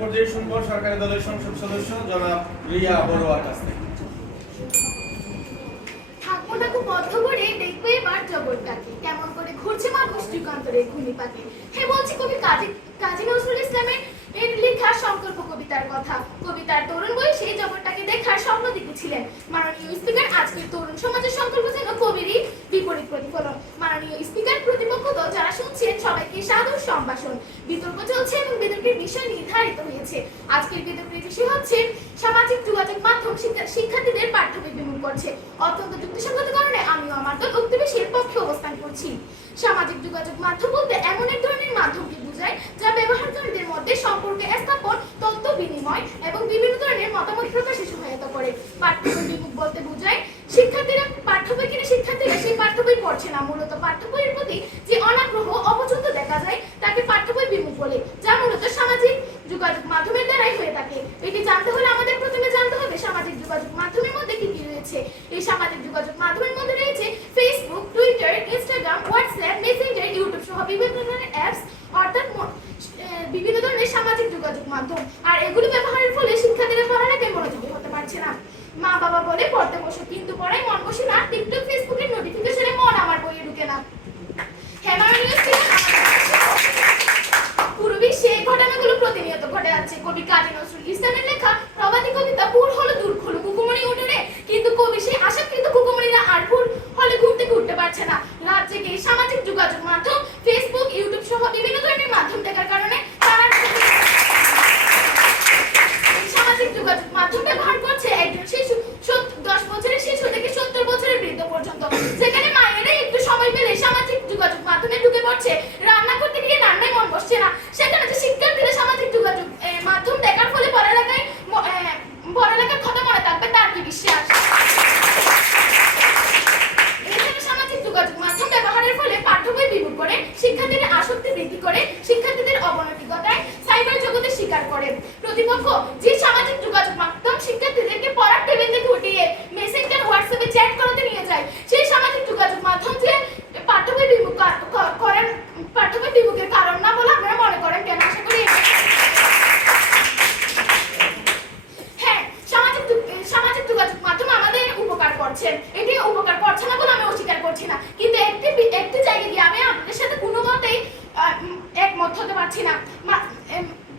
পর্যায়ে শুনব সরকারি দলের সংসদ সদস্য জনাব রিয়া বড়ুয়ার কাছ থেকে। কবিতার কথা। কবিতার তরুণ বয়সে জগৎটাকে দেখার স্বপ্ন দেখেছিলেন। মাননীয় স্পিকার, আজকের তরুণ সমাজের কবিরই বিপরীত প্রতিফলন। মাননীয় স্পিকার, প্রতিপক্ষ দল যারা শুনছেন, সবাইকে সাদর সম্ভাষণ। বিতর্কের বিষয় নির্ধারিত হয়েছে। আজকের বিতর্কের বিষয় হচ্ছে সামাজিক যোগাযোগ মাধ্যম শিক্ষার্থীদের পাঠ্য বিমূল করছে। অত্যন্ত যুক্তিসঙ্গত কারণে আমিও আমার দল উক্তিবেশের পক্ষে অবস্থান করছি। সামাজিক যোগাযোগ মাধ্যম বলতে এমন এক ধরনের মাধ্যমকে বোঝায় যা ব্যবহারকারীদের মধ্যে সম্পর্কে স্থাপন, তথ্য বিনিময় এবং বিভিন্ন ধরনের মতামত প্রকাশে সহায়তা করে। পাঠ্য বিমুখ বলতে বোঝায়, শিক্ষার্থীরা পাঠ্য বই কিনে শিক্ষার্থীরা সেই পাঠ্য বই পড়ছে না। মূলত পাঠ্য বইয়ের প্রতি যে অনাগ্রহ অপছন্দ দেখা যায় তাকে পাঠ্য বই বিমুখ বলে যা মূলত সামাজিক যোগাযোগ মাধ্যমের দ্বারাই হয়ে থাকে এটি জানতে হলে আমাদের প্রথমে জানতে হবে সামাজিক যোগাযোগ মাধ্যমের মধ্যে কি কি রয়েছে এই সামাজিক যোগাযোগ মাধ্যমের মধ্যে রয়েছে Facebook Twitter Instagram WhatsApp Messenger YouTube সহ বিভিন্ন ধরনের অ্যাপস অর্থাৎ ম- আহ, বিভিন্ন ধরনের সামাজিক যোগাযোগ মাধ্যম। আর ব্যবহারের ফলে শিক্ষার্থীরা মনোযোগী হতে পারছে না। মা বাবা বলে, পড়তে বসো। কিন্তু পড়ায় মন বসে না, টিকটক, ফেসবুকের নোটিফিকেশনে মন আমার বইয়ে ঢুকে না। পুরো বিশ্বে ঘটনাগুলো প্রতিনিয়ত ঘটে যাচ্ছে কবি কাজী নজরুল ইসলামের লেখা প্রবাদী কবিতা পুর হলো দূর হলো কুকুমণি উঠে কিন্তু কবি সেই আশাকৃত কুকুমণিরা আর পুর হলে ঘুরতে ঘুরতে পারছে না রাত জেগে সামাজিক যোগাযোগ মাধ্যম ফেসবুক ইউটিউব সহ বিভিন্ন ধরনের মাধ্যম দেখার কারণে তারা এই সামাজিক যোগাযোগ মাধ্যম ব্যবহার করছে একজন শিশু সত- দশ বছরের শিশু থেকে সত্তর বছরের বৃদ্ধ পর্যন্ত যেখানে মায়েরা একটু সময় পেলে সামাজিক যোগাযোগ পড়ছে রান্না করতে গিয়ে রান্নায় মন বসছে না। সেখানে যে শিক্ষার্থীরা সামাজিক যোগাযোগ মাধ্যম দেখার ফলে পড়ালেখায় পড়ালেখার কথা মনে থাকবে, তার কি বিশ্বাস? সামাজিক যোগাযোগ মাধ্যম ব্যবহারের ফলে পাঠ্য বই করে, শিক্ষার্থীদের আসক্তি বৃদ্ধি করে, শিক্ষার্থীদের অবনতি ঘটায় সাইবার জগতের শিকার করে প্রতিপক্ষ যে সামাজিক যোগাযোগ মাধ্যম শিক্ষার্থীদেরকে পড়ার টেবিল থেকে উঠিয়ে মেসেঞ্জার হোয়াটসঅ্যাপে চ্যাট করাতে নিয়ে যায় সেই সামাজিক যোগাযোগ মাধ্যম যে পাঠ্য বই বিমুখ কা- ক- করেন পাঠ্য বই বিমুখের কারণ না বলে আপনারা মনে করেন কেন আশা করি হ্যাঁ সামাজিক যো- এ, সামাজিক যোগাযোগ মাধ্যম আমাদের উপকার করছে এটি উপকার করছে না বলে আমি অস্বীকার করছি না। কিন্তু একটি একটি জায়গায় গিয়ে আমি আপনাদের সাথে কোনো মতেই একমত হতে পারছি না।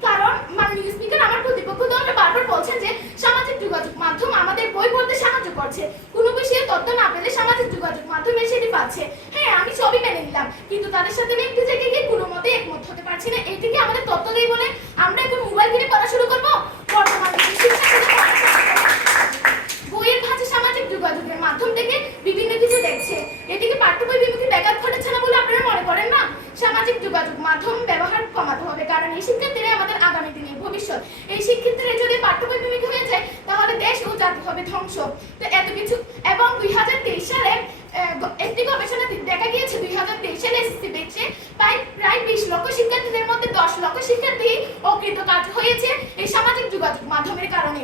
কারণ মাননীয় স্পিকার আমার প্রতিপক্ষ দলকে বারবার বলছেন যে সামাজিক যোগাযোগ মাধ্যম আমাদের বই পড়তে সাহায্য করছে। কোনো বিষয়ে তথ্য না পেলে সামাজিক যোগাযোগ মাধ্যমে সেটি পাচ্ছে। হ্যাঁ আমি সবই মেনে নিলাম, কিন্তু তাদের সাথে আমি একটি জায়গায় গিয়ে কোনো মতে একমত হতে পারছি না। এটিকে আমাদের তথ্য দেই বলে আমরা এখন মোবাইল কিনে পড়া শুরু করব বর্তমান যুগে শিক্ষার্থীদের পড়াশোনা বইয়ের ভাষা সামাজিক যোগাযোগের মাধ্যম থেকে বিভিন্ন কিছু দেখছে এটিকে পাঠ্য বই বিমুখী ব্যাঘাত ঘটেছে না বলে আপনারা মনে করেন না সামাজিক যোগাযোগ মাধ্যম ব্যবহার কমাতে হবে। কারণ এই শিক্ষার্থীরা আমাদের আগামী দিনের ভবিষ্যৎ। এই শিক্ষার্থীরা যদি পাঠ্য বই বিমুখী হয়ে যায়, তাহলে দেশ ও জাতি হবে ধ্বংস। তো এত কিছু এবং দুই হাজার তেইশ সালে একটি গবেষণা দেখা গিয়েছে, দুই হাজার তেইশ সালে এসএসসি বেচে প্রায় প্রায় বিশ লক্ষ শিক্ষার্থীদের মধ্যে দশ লক্ষ শিক্ষার্থী অকৃতকার্য হয়েছে এই সামাজিক যোগাযোগ মাধ্যমের কারণে।